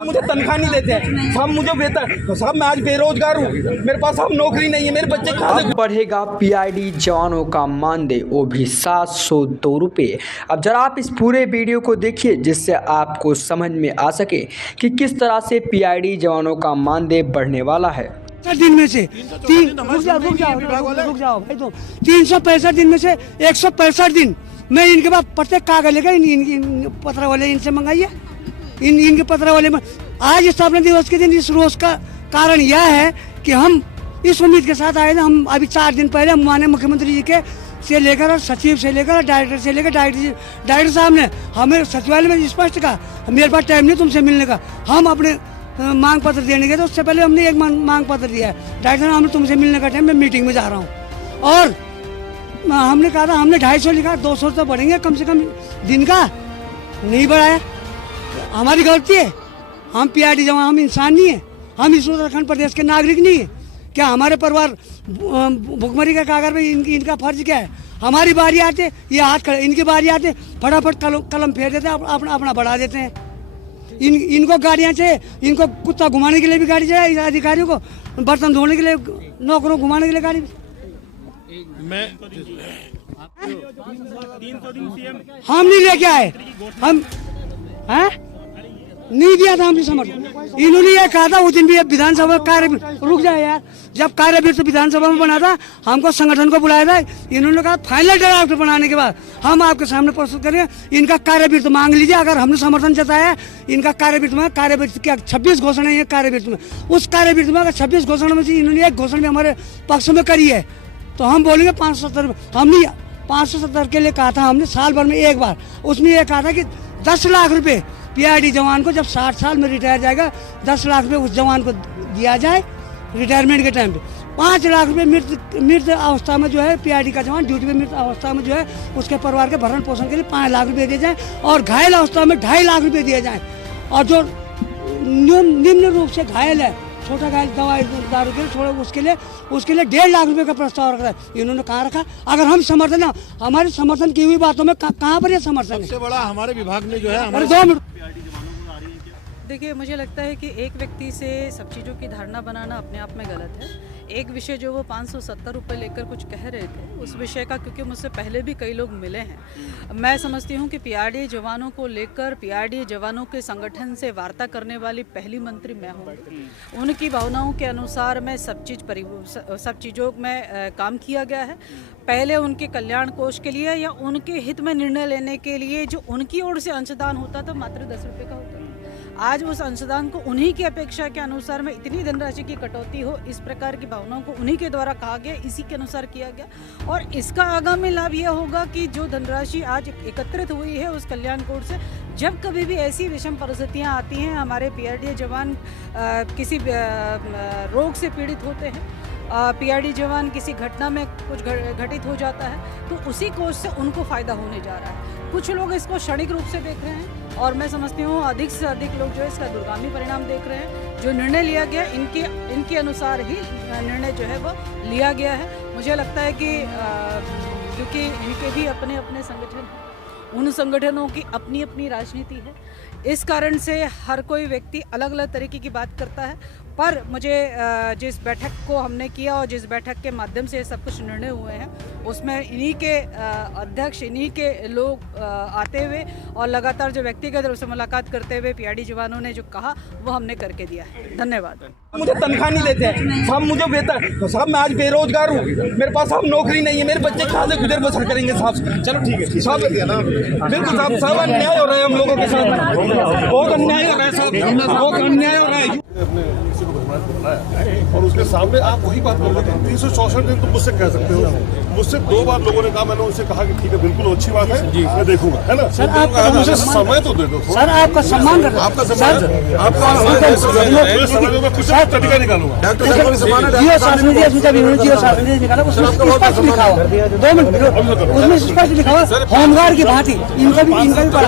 मुझे तनख्वाह नहीं देते हैं साहब, मुझे वेतन साहब, मैं आज बेरोजगार हूँ, मेरे पास अब नौकरी नहीं है, मेरे बच्चे अब बढ़ेगा पीआईडी जवानों का मानदेय, वो भी 702 रुपये। अब जरा आप इस पूरे वीडियो को देखिए जिससे आपको समझ में आ सके कि किस तरह से पीआईडी जवानों का मानदेय बढ़ने वाला है। दिन में से रुक जाओ भाई, तो 365 दिन में से 165 दिन मैं इनके पास प्रत्येक कागज लेकर इन पत्र वाले इनसे मंगाइए, इनके पत्र वाले में। आज स्थापना दिवस के दिन इस रोज का कारण यह है कि हम इस उम्मीद के साथ आए थे। हम अभी 4 दिन पहले माननीय मुख्यमंत्री जी के से लेकर और सचिव से लेकर डायरेक्टर से लेकर डायरेक्टर साहब ने हमें सचिवालय में स्पष्ट कहा मेरे पास टाइम नहीं तुमसे मिलने का। हम अपने मांग पत्र देने गए तो उससे पहले हमने एक मांग पत्र दिया है। डायरेक्टर साहब तुमसे मिलने का टाइम, मैं मीटिंग में जा रहा हूँ। और हमने कहा था हमने 250 लिखा, 200 तो बढ़ेंगे कम से कम दिन का, नहीं बढ़ाया। हमारी गलती है, हम पीआईडी जवान, हम इंसान नहीं है, हम इस उत्तराखंड प्रदेश के नागरिक नहीं है क्या? हमारे परिवार भुखमरी का कागज पे इनका फर्ज क्या है? हमारी बारी आते ये हाथ खड़े, इनकी बारी आते फटाफट कलम फेर देते, अपना बढ़ा देते हैं। इनको गाड़ियाँ चाहिए, इनको कुत्ता घुमाने के लिए भी गाड़ी चाहिए, अधिकारियों को बर्तन धोने के लिए, नौकरों घुमाने के लिए गाड़ी। हम नहीं लेके आए, हम हैं नहीं दिया था, हमने समर्थन। इन्होंने ये कहा था उस दिन भी विधानसभा कार्य, रुक जाए यार, जब कार्यवीर तो विधानसभा में बना था, हमको संगठन को बुलाया था। इन्होंने कहा फाइनल ड्राफ्ट बनाने के बाद हम आपके सामने प्रस्तुत करेंगे, इनका कार्यवीर तो मांग लीजिए। अगर हमने समर्थन जताया इनका कार्यवीर में, कार्यवीर क्या 26 घोषणा है कार्यवीर में, उस कार्यवीर में अगर 26 घोषणा में से इन्होंने एक घोषणा भी हमारे पक्ष में करी है तो हम बोलेंगे 570। हमने 570 के लिए कहा था, हमने साल भर में एक बार, उसमें यह कहा था कि 10 लाख रुपए पीआईडी जवान को जब 60 साल में रिटायर जाएगा 10 लाख रुपए उस जवान को दिया जाए रिटायरमेंट के टाइम पे। 5 लाख रुपए मृत अवस्था में जो है पीआईडी का जवान ड्यूटी में मृत अवस्था में जो है उसके परिवार के भरण पोषण के लिए 5 लाख रुपए दिए जाए, और घायल अवस्था में 2.5 लाख रुपए दिए जाए। और जो निम्न रूप से घायल है, छोटा घायल दवाई दारू के लिए, उसके लिए 1.5 लाख रुपए का प्रस्ताव रखा है। इन्होंने कहाँ रखा? अगर हम समर्थन, हमारे समर्थन की हुई बातों में कहाँ पर यह समर्थन है? सबसे बड़ा हमारे विभाग ने जो है, अरे 2 मिनट देखिए, मुझे लगता है कि एक व्यक्ति से सब चीज़ों की धारणा बनाना अपने आप में गलत है। एक विषय जो वो 570 रुपये लेकर कुछ कह रहे थे, उस विषय का क्योंकि मुझसे पहले भी कई लोग मिले हैं, मैं समझती हूँ कि पीआईडी जवानों को लेकर पीआईडी जवानों के संगठन से वार्ता करने वाली पहली मंत्री मैं हूँ। उनकी भावनाओं के अनुसार मैं सब चीज़ों में काम किया गया है। पहले उनके कल्याण कोष के लिए या उनके हित में निर्णय लेने के लिए जो उनकी ओर से अंशदान होता था मात्र 10 रुपये का होता था। आज उस अंशदान को उन्हीं की अपेक्षा के अनुसार में इतनी धनराशि की कटौती हो, इस प्रकार की भावनाओं को उन्हीं के द्वारा कहा गया, इसी के अनुसार किया गया। और इसका आगामी लाभ यह होगा कि जो धनराशि आज एकत्रित हुई है उस कल्याण कोष से, जब कभी भी ऐसी विषम परिस्थितियां आती हैं, हमारे पीआईडी जवान किसी रोग से पीड़ित होते हैं, पीआईडी जवान किसी घटना में कुछ घटित हो जाता है, तो उसी कोष से उनको फ़ायदा होने जा रहा है। कुछ लोग इसको क्षणिक रूप से देख रहे हैं और मैं समझती हूँ अधिक से अधिक लोग जो है इसका दूरगामी परिणाम देख रहे हैं। जो निर्णय लिया गया इनके अनुसार ही निर्णय जो है वो लिया गया है। मुझे लगता है कि क्योंकि इनके भी अपने अपने संगठन हैं, उन संगठनों की अपनी अपनी राजनीति है, इस कारण से हर कोई व्यक्ति अलग अलग तरीके की बात करता है। पर मुझे जिस बैठक को हमने किया और जिस बैठक के माध्यम से सब कुछ निर्णय हुए हैं, उसमें इन्हीं के अध्यक्ष, इन्हीं के लोग आते हुए और लगातार जो व्यक्तिगत रूप से मुलाकात करते हुए पीआईडी जवानों ने जो कहा वो हमने करके दिया है। धन्यवाद। मुझे तनख्वाह नहीं देते हैं साहब, मुझे वेतन साहब, मैं आज बेरोजगार हूँ, मेरे पास अब नौकरी नहीं है, मेरे बच्चे कहाँ से गुजर बसर करेंगे साहब? चलो ठीक है साहब, बिल्कुल साहब, सब अन्याय हो रहा है हम लोगों के साथ, बहुत अन्याय हो रहा है साहब, बहुत अन्याय हो रहा है। और उसके सामने आप वही बात कर रहे हैं। 364 दिन तो मुझसे कह सकते हो, मुझसे 2 बार लोगों ने कहा, मैंने उनसे कहा कि ठीक है बिल्कुल अच्छी बात है, मैं देखूंगा, है ना सर। आप मुझे समय तो दे दो सर, आपका सम्मान कर, आपका सम्मान, आपका समय में कुछ तरीका निकालूंगा। जियो शासन निकाला, उसमें स्पष्ट लिखा हुआ, 2 मिनट उसमें स्पष्ट लिखा हुआ होमगार्ड की भांति इनका भी